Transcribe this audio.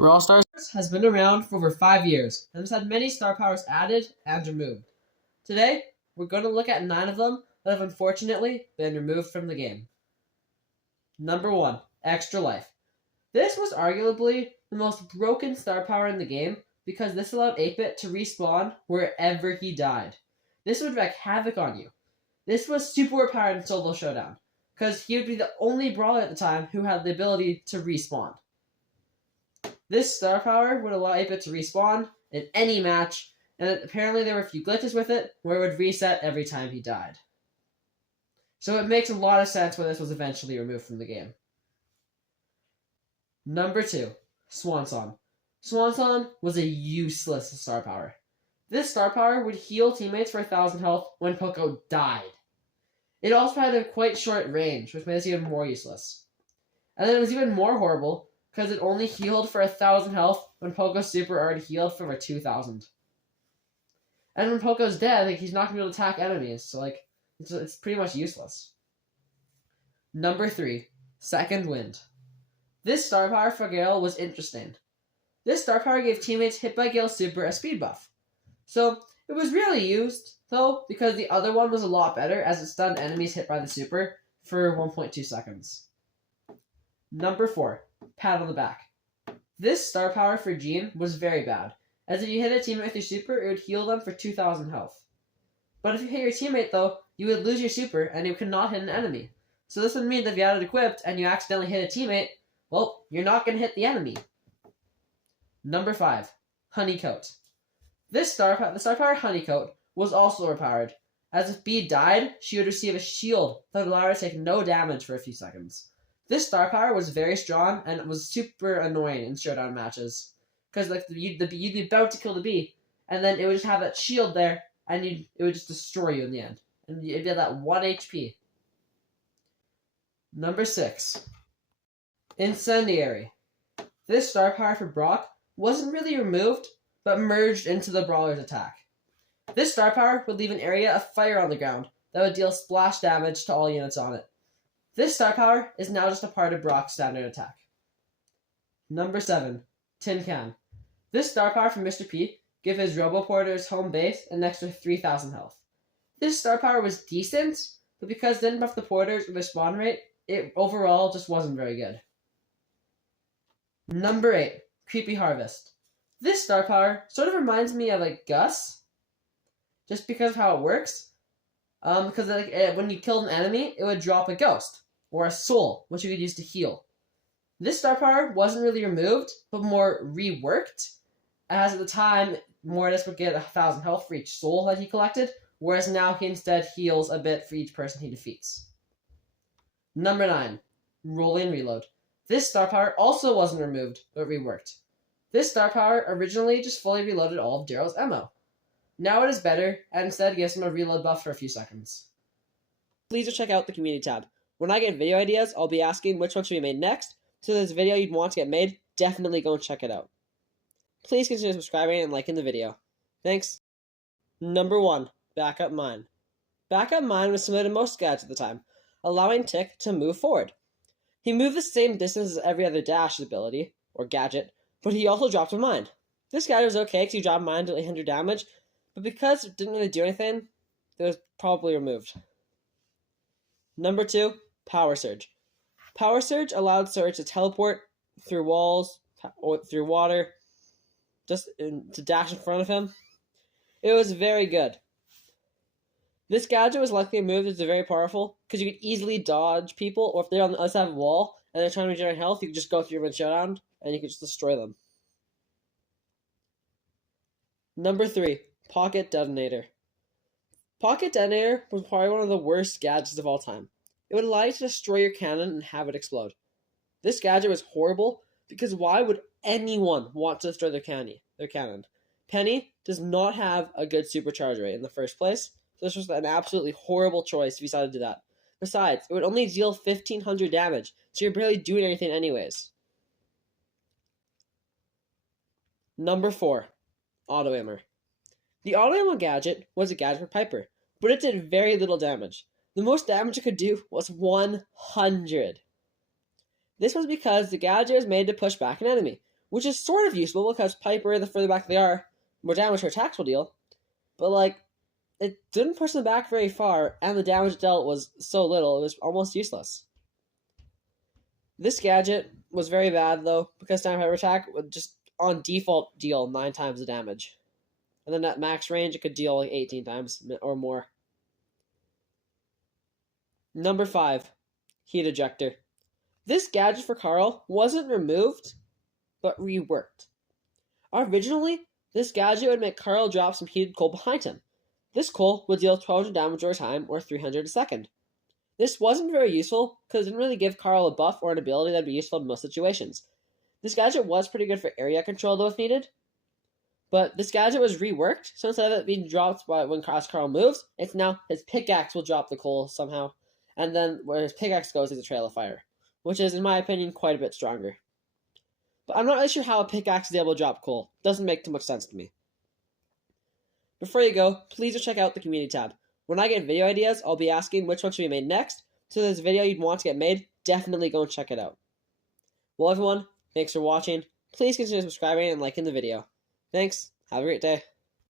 Brawl Stars has been around for over 5 years and has had many star powers added and removed. Today, we're going to look at 9 of them that have unfortunately been removed from the game. Number 1, Extra Life. This was arguably the most broken star power in the game because this allowed 8-Bit to respawn wherever he died. This would wreak havoc on you. This was super overpowered in Solo Showdown because he would be the only brawler at the time who had the ability to respawn. This star power would allow 8-Bit to respawn in any match, and apparently there were a few glitches with it where it would reset every time he died. So it makes a lot of sense when this was eventually removed from the game. Number 2, Swanson. Swanson was a useless star power. This star power would heal teammates for 1,000 health when Poco died. It also had a quite short range, which made this even more useless. And then it was even more horrible because it only healed for 1,000 health when Poco's super already healed for over 2,000. And when Poco's dead, he's not going to be able to attack enemies, so it's pretty much useless. Number 3, Second Wind. This star power for Gale was interesting. This star power gave teammates hit by Gale's super a speed buff. So it was rarely used, though, because the other one was a lot better as it stunned enemies hit by the super for 1.2 seconds. Number 4, Pat on the Back. This star power for Jean was very bad, as if you hit a teammate with your super, it would heal them for 2,000 health. But if you hit your teammate, though, you would lose your super, and you could not hit an enemy. So this would mean that if you had it equipped, and you accidentally hit a teammate, well, you're not going to hit the enemy. Number 5, Honeycoat. The star power Honeycoat was also overpowered, as if Bee died, she would receive a shield that would allow her to take no damage for a few seconds. This star power was very strong, and it was super annoying in showdown matches. Because you'd be about to kill the Bee, and then it would just have that shield there, and it would just destroy you in the end. And it did that 1 HP. Number 6, Incendiary. This star power for Brock wasn't really removed, but merged into the brawler's attack. This star power would leave an area of fire on the ground that would deal splash damage to all units on it. This star power is now just a part of Brock's standard attack. Number 7, Tinc. This star power from Mr. P gave his Roboporter's home base an extra 3,000 health. This star power was decent, but because it didn't buff the porters or their spawn rate, it overall just wasn't very good. Number 8, Creepy Harvest. This star power sort of reminds me of Gus, just because of how it works. Because when you killed an enemy, it would drop a ghost, or a soul, which you could use to heal. This star power wasn't really removed, but more reworked, as at the time, Mortis would get 1,000 health for each soul that he collected, whereas now he instead heals a bit for each person he defeats. Number 9, Rolling Reload. This star power also wasn't removed, but reworked. This star power originally just fully reloaded all of Daryl's ammo. Now it is better, and instead gives him a reload buff for a few seconds. Please do check out the community tab. When I get video ideas, I'll be asking which one should be made next, so if there's a video you'd want to get made, definitely go and check it out. Please consider subscribing and liking the video. Thanks. Number 1, Backup Mine. Backup Mine was similar to most gadgets at the time, allowing Tinc to move forward. He moved the same distance as every other dash ability, or gadget, but he also dropped a mine. This gadget was okay because he dropped a mine to 800 damage, but because it didn't really do anything, it was probably removed. Number 2, Power Surge. Power Surge allowed Surge to teleport through walls, or through water, just to dash in front of him. It was very good. This gadget was likely removed as very powerful, because you could easily dodge people, or if they're on the other side of a wall, and they're trying to regenerate health, you could just go through one showdown, and you could just destroy them. Number 3, Pocket Detonator. Pocket Detonator was probably one of the worst gadgets of all time. It would allow you to destroy your cannon and have it explode. This gadget was horrible, because why would anyone want to destroy their cannon? Penny does not have a good supercharge rate in the first place, so this was an absolutely horrible choice if you decided to do that. Besides, it would only deal 1,500 damage, so you're barely doing anything anyways. Number 4, Auto Ammer. The Auto Ammo gadget was a gadget for Piper, but it did very little damage. The most damage it could do was 100. This was because the gadget was made to push back an enemy, which is sort of useful because Piper, the further back they are, more damage her attacks will deal. But, like, it didn't push them back very far, and the damage dealt was so little, it was almost useless. This gadget was very bad, though, because Time Hyper Attack would just, on default, deal 9 times the damage. And then at max range, it could deal like 18 times or more. Number 5, Heat Ejector. This gadget for Carl wasn't removed, but reworked. Originally, this gadget would make Carl drop some heated coal behind him. This coal would deal 1200 damage over time, or 300 a second. This wasn't very useful, because it didn't really give Carl a buff or an ability that would be useful in most situations. This gadget was pretty good for area control, though, if needed. But this gadget was reworked, so instead of it being dropped when Carl moves, it's now his pickaxe will drop the coal somehow, and then where his pickaxe goes is a trail of fire, which is, in my opinion, quite a bit stronger. But I'm not really sure how a pickaxe is able to drop coal. Doesn't make too much sense to me. Before you go, please do check out the community tab. When I get video ideas, I'll be asking which one should be made next, so if there's a video you'd want to get made, definitely go and check it out. Well, everyone, thanks for watching. Please consider subscribing and liking the video. Thanks. Have a great day.